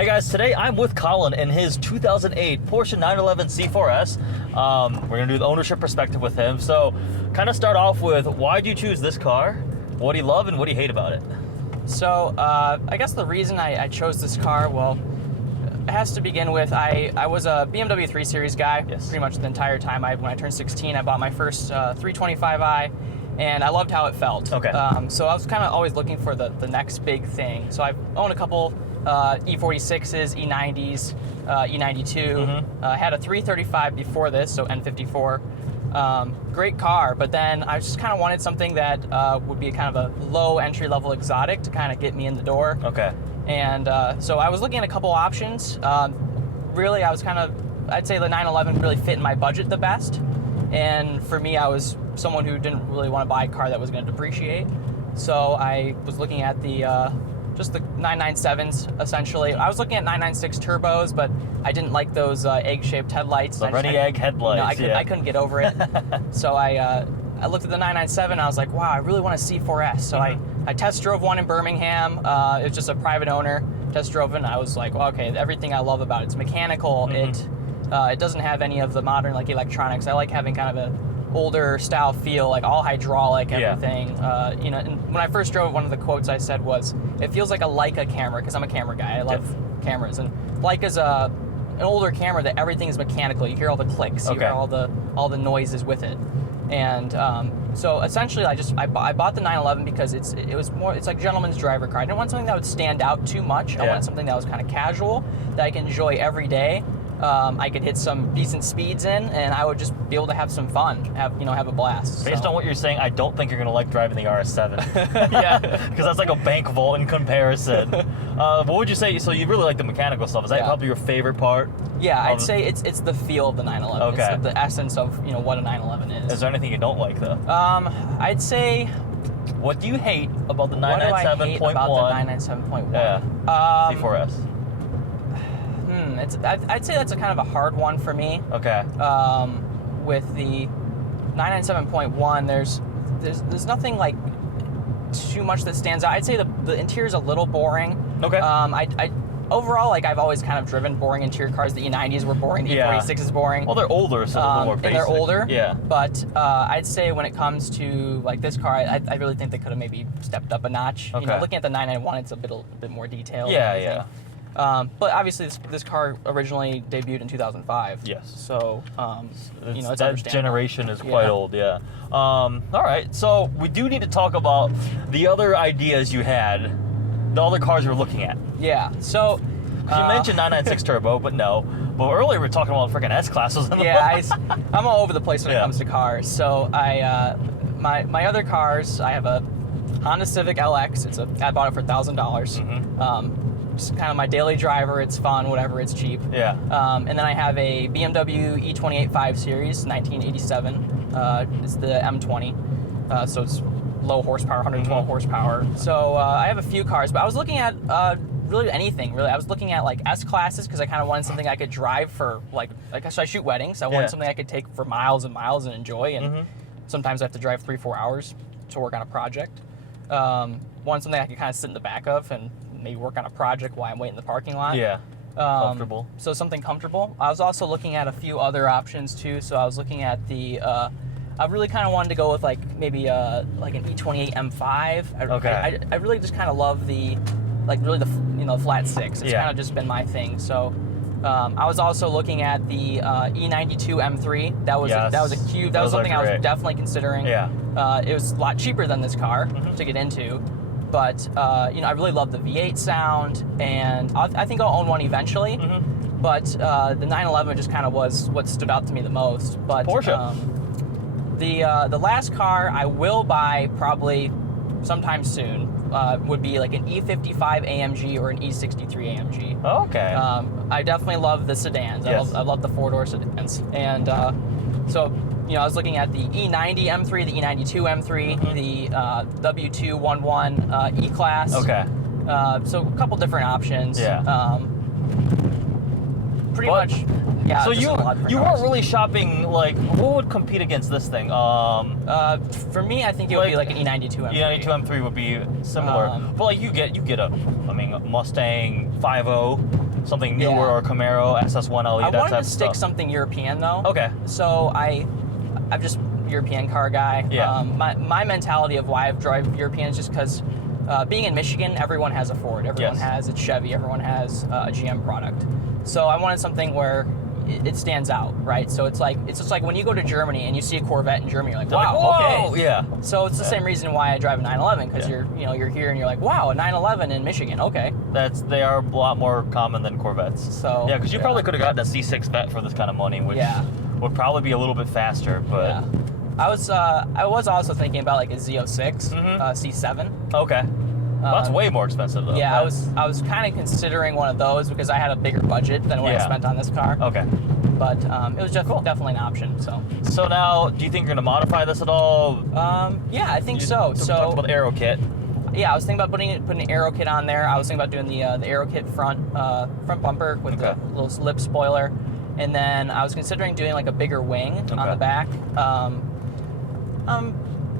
Hey guys, today I'm with Collin in his 2008 Porsche 911 C4S. We're gonna do the ownership perspective with him. So, kind of start off with, why do you choose this car? What do you love and what do you hate about it? So, I guess the reason I chose this car, well, it has to begin with, I was a BMW 3 Series guy pretty much the entire time. When I turned 16, I bought my first 325i, and I loved how it felt. Okay. So I was kind of always looking for the next big thing. So I've owned a couple E46s, E90s, E92. I had a 335 before this, so N54. Great car, but then I just kind of wanted something that would be kind of a low entry-level exotic to kind of get me in the door. Okay. And so I was looking at a couple options. Really, I'd say the 911 really fit in my budget the best. And for me, I was someone who didn't really want to buy a car that was going to depreciate. So I was looking at just the 997s, essentially. I was looking at 996 turbos, but I didn't like those egg-shaped headlights. The runny egg headlights, I couldn't get over it. So I looked at the 997, and I was like, wow, I really want a C4S. So I test drove one in Birmingham. It was just a private owner. Test drove it, and I was like, well, okay, everything I love about it. It's mechanical. It doesn't have any of the modern electronics. I like having kind of a older style feel, like all hydraulic, everything. And when I first drove it, one of the quotes I said was, it feels like a Leica camera, because I'm a camera guy. I love cameras. And Leica's an older camera that everything is mechanical. You hear all the clicks, you hear all the noises with it. And so essentially I bought the 911 because it's like a gentleman's driver car. I didn't want something that would stand out too much. I wanted something that was kind of casual, that I can enjoy every day. I could hit some decent speeds in, and I would just be able to have some fun, have a blast. Based on what you're saying, I don't think you're gonna like driving the RS7. Yeah, because that's like a bank vault in comparison. What would you say? So you really like the mechanical stuff? Is that probably your favorite part? Yeah, I'd say it's the feel of the 911. Okay. It's the essence of what a 911 is. Is there anything you don't like though? I'd say. What do you hate about the 997.1? What do I hate about the 997.1? Yeah. C4S. I'd say that's a kind of a hard one for me. Okay. With the 997.1, there's nothing like too much that stands out. I'd say the interior's a little boring. Okay. Overall, I've always kind of driven boring interior cars. The E90s were boring. The E46 is boring. Well, they're older, so they're more basic. And they're older. Yeah. But I'd say when it comes to this car, I really think they could have maybe stepped up a notch. Okay. Looking at the 991, it's a bit more detailed. Yeah. But obviously, this car originally debuted in 2005. Yes. So, it's that understandable. generation is quite old, yeah. All right, so we do need to talk about the other ideas you had, the other cars you were looking at. Yeah, so... You mentioned 996 turbo, but no. But earlier we were talking about freaking S-classes. I'm all over the place when it comes to cars. So my other cars, I have a Honda Civic LX. I bought it for $1,000. Just kind of my daily driver. It's fun, whatever. It's cheap. Yeah. And then I have a BMW E28 5 Series, 1987. It's the M20. So it's low horsepower, 112 horsepower. So I have a few cars, but I was looking at really anything. Really, I was looking at S classes because I kind of wanted something I could drive for so I shoot weddings. I wanted something I could take for miles and miles and enjoy. And sometimes I have to drive 3-4 hours to work on a project. Wanted something I could kind of sit in the back of and maybe work on a project while I'm waiting in the parking lot. Yeah. Comfortable. So something comfortable. I was also looking at a few other options too. So I was looking at I really kind of wanted to go with maybe an E28 M5. Okay. I really just kind of love the flat six. It's kind of just been my thing. So I was also looking at the E92 M3. That was something I was definitely considering. Yeah. It was a lot cheaper than this car to get into. But, I really love the V8 sound, and I think I'll own one eventually. But the 911 just kind of was what stood out to me the most. But Porsche. The last car I will buy probably sometime soon would be an E55 AMG or an E63 AMG. Oh, okay. I definitely love the sedans. Yes. I love the four-door sedans. And so... I was looking at the E90 M3, the E92 M3, the W211 E-Class. Okay. So a couple different options. Yeah. Pretty much. Yeah. So you weren't really shopping what would compete against this thing? For me, I think it would be an E92 M3. E92 M3 would be similar, but you get a Mustang 5.0 something newer Yeah. or Camaro, SS1LE, I that wanted type to of stick stuff. something European though. Okay. So I'm just European car guy. Yeah. My mentality of why I've drive European is just because being in Michigan, everyone has a Ford, everyone Yes. has a Chevy, everyone has a GM product. So I wanted something where it stands out, right? So it's just like when you go to Germany and you see a Corvette in Germany, you're like, wow, Whoa! okay. Yeah. So it's the same reason why I drive a 911, because Yeah. you're here and you're like, wow, a 911 in Michigan, okay. They are a lot more common than Corvettes. So Yeah, because you probably could have gotten a C6 Vet for this kind of money, which Yeah. would probably be a little bit faster, but Yeah. I was also thinking about like a Z06 Mhm. C7. okay. Well, that's way more expensive though. Yeah, I was kind of considering one of those because I had a bigger budget than what I Yeah. spent on this car. Okay. But it was just definitely an option. So So now, do you think you're gonna modify this at all? yeah, I think You so. talked So about the Aero kit. yeah, I was thinking about putting an Aero kit on there. I was thinking about doing the Aero kit front bumper with Okay. the little lip spoiler, and then I was considering doing like a bigger wing on Okay. the back.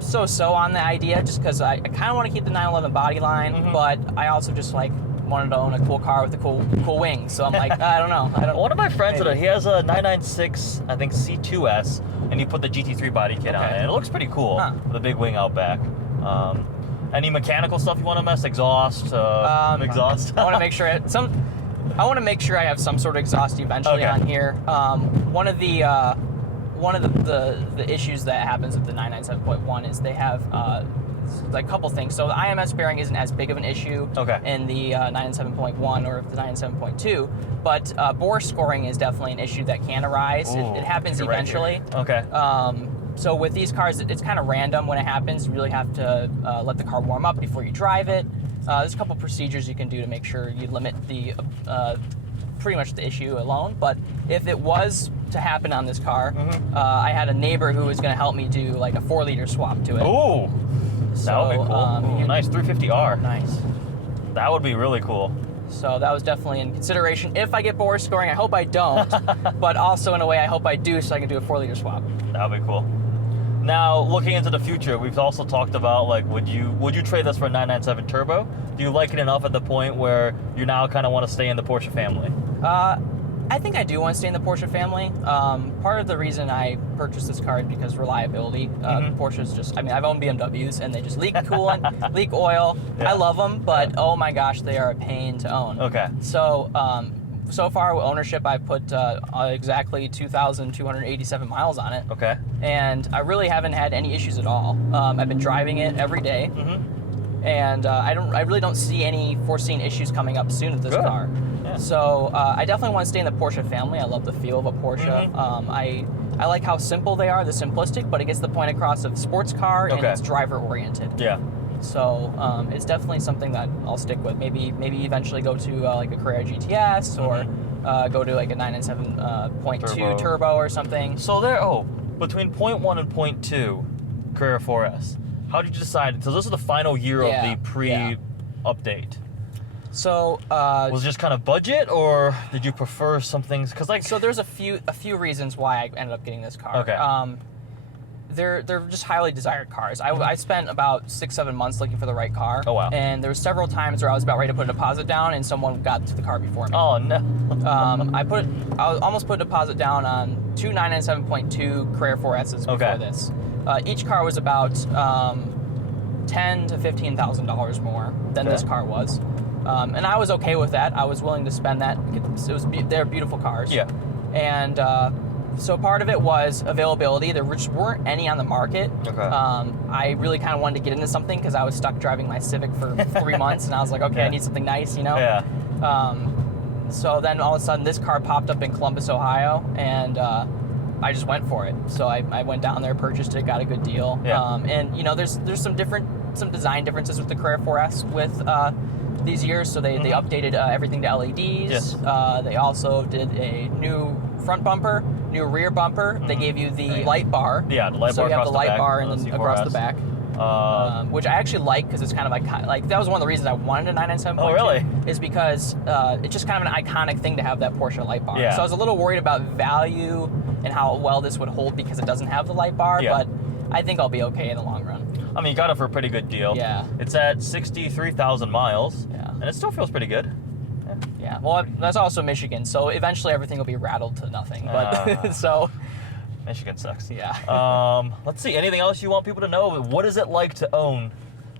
So on the idea, just because I kind of want to keep the 911 body line, Mhm. but I also just like wanted to own a cool car with a cool wing. So I'm like, I don't know. One of my friends Maybe. he has a 996, I think C2S, and he put the GT3 body kit on Okay. it. And it looks pretty cool Huh. with a big wing out back. Any mechanical stuff you want to mess? Exhaust? Exhaust? I want to make sure I want to make sure I have some sort of exhaust eventually Okay. on here. One of the issues that happens with the 997.1 is they have like a couple things. So the IMS bearing isn't as big of an issue Okay. in the 997.1 or the 997.2, but bore scoring is definitely an issue that can arise. Ooh, It happens you're right here. eventually. Okay. So with these cars, it's kind of random when it happens. You really have to let the car warm up before you drive it. There's a couple procedures you can do to make sure you limit the pretty much the issue alone. But if it was to happen on this car, I had a neighbor who was going to help me do like a 4-liter swap to it. Ooh, that would be cool. Ooh, nice 350R. Nice. That would be really cool. So that was definitely in consideration. If I get bore scoring, I hope I don't. But also in a way, I hope I do, so I can do a 4-liter swap. That would be cool. Now, looking into the future, we've also talked about like, would you trade this for a 997 Turbo? Do you like it enough at the point where you now kind of want to stay in the Porsche family? I think I do want to stay in the Porsche family. Part of the reason I purchased this car is because reliability. Porsche's just, I mean, I've owned BMWs and they just leak coolant, leak oil. Yeah. I love them, but oh my gosh, they are a pain to own. Okay. So, so far with ownership, I put exactly 2,287 miles on it. Okay. And I really haven't had any issues at all. I've been driving it every day, and I really don't see any foreseen issues coming up soon with this Good. car. Yeah. So I definitely want to stay in the Porsche family. I love the feel of a Porsche. I like how simple they are. They're simplistic, but it gets the point across of sports car and Okay. it's driver oriented. Yeah. So it's definitely something that I'll stick with. Maybe eventually go to like a Carrera GTS or go to like a 997.2 turbo or something. So between 0.1 and 0.2 Carrera 4S, how did you decide? So this is the final year of the pre-update. So Was it just kind of budget, or did you prefer some things? Because like, so there's a few reasons why I ended up getting this car. Okay. They're just highly desired cars. I spent about 6-7 months looking for the right car. Oh, wow. And there were several times where I was about ready to put a deposit down, and someone got to the car before me. oh no. I almost put a deposit down on two 997.2 Carrera 4Ss before Okay. this. Each car was about $10,000 to $15,000 more than Okay. this car was, and I was okay with that. I was willing to spend that. They're beautiful cars. Yeah. And so part of it was availability. There just weren't any on the market. Okay. I really kind of wanted to get into something because I was stuck driving my Civic for 3 months, and I was like, okay, Yeah. I need something nice, you know? Yeah. So then all of a sudden this car popped up in Columbus, Ohio, and I just went for it. So I went down there, purchased it, got a good deal. Yeah. And you know, there's some design differences with the Carrera 4S with these years. So they updated everything to LEDs. Yes. They also did a new front bumper, new rear bumper. They gave you the light bar. Yeah, the light so bar you have across the the light back bar on and the then across the C4S. back. Which I actually like because it's kind of like that was one of the reasons I wanted a 997.2. Oh, really? Is because it's just kind of an iconic thing to have that Porsche light bar. Yeah. So I was a little worried about value and how well this would hold because it doesn't have the light bar, Yeah. but I think I'll be okay in the long run. I mean, you got it for a pretty good deal. Yeah. It's at 63,000 miles. Yeah. And it still feels pretty good. Yeah. Well, that's also Michigan, so eventually everything will be rattled to nothing. But so. Michigan sucks. Yeah. Let's see. Anything else you want people to know? What is it like to own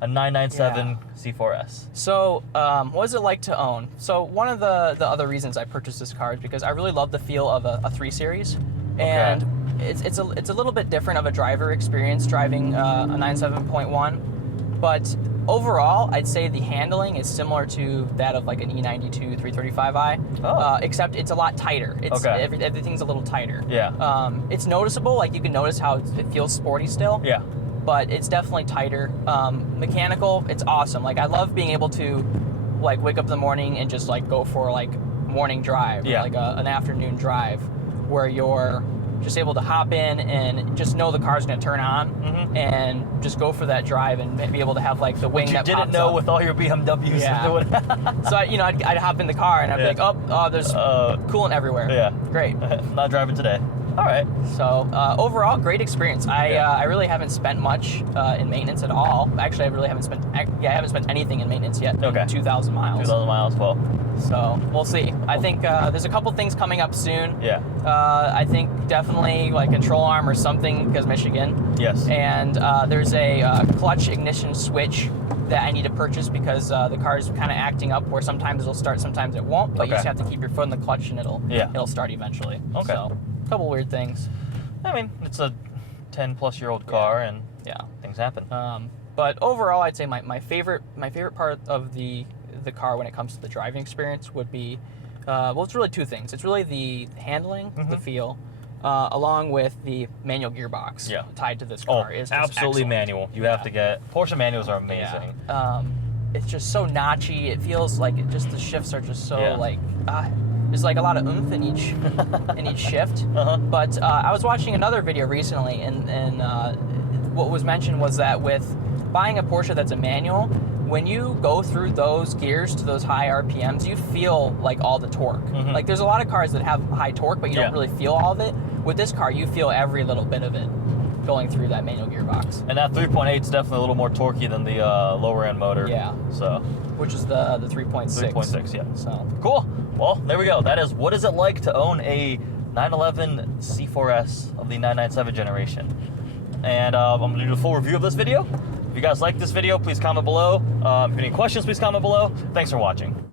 a 997 C4S? So, what is it like to own? So, one of the other reasons I purchased this car is because I really love the feel of a 3 Series, and it's a little bit different of a driver experience driving a 97.1, but overall, I'd say the handling is similar to that of like an E92 335i, except it's a lot tighter. Everything's a little tighter. Yeah. It's noticeable. Like you can notice how it feels sporty still. Yeah. But it's definitely tighter. Mechanical, it's awesome. Like I love being able to like wake up in the morning and just like go for like morning drive, or like an afternoon drive, where you're just able to hop in and just know the car's going to turn on, and just go for that drive and be able to have like the wing that pops up. You didn't know with all your BMWs. Yeah. So I'd hop in the car and I'd be like, oh, there's coolant everywhere. Yeah. Great. Not driving today. All right. So overall, great experience. I really haven't spent much in maintenance at all. Actually, I haven't spent anything in maintenance yet. Okay. 2,000 miles. 2,000 miles. Well. So we'll see. I think there's a couple things coming up soon. Yeah. I think definitely like control arm or something because Michigan. Yes. And there's a clutch ignition switch that I need to purchase because the car's kind of acting up where sometimes it'll start, sometimes it won't. But you just have to keep your foot in the clutch and it'll start eventually. Okay. So a couple weird things. I mean, it's a 10-plus-year-old car, and things happen. But overall, I'd say my favorite part of the car when it comes to the driving experience would be, well, it's really two things. It's really the handling, the feel, along with the manual gearbox tied to this car. Is absolutely excellent. Manual. You have to get Porsche manuals are amazing. Yeah. It's just so notchy. It feels like the shifts are just so like. There's like a lot of oomph in each shift. But I was watching another video recently, and what was mentioned was that with buying a Porsche that's a manual, when you go through those gears to those high RPMs, you feel like all the torque. Like there's a lot of cars that have high torque, but you don't really feel all of it. With this car, you feel every little bit of it going through that manual gearbox. And that 3.8 is definitely a little more torquey than the lower end motor. Yeah. So. Which is the 3.6. 3.6, yeah. So. Cool. Well, there we go. That is what is it like to own a 911 C4S of the 997 generation. And I'm going to do a full review of this video. If you guys like this video, please comment below. If you have any questions, please comment below. Thanks for watching.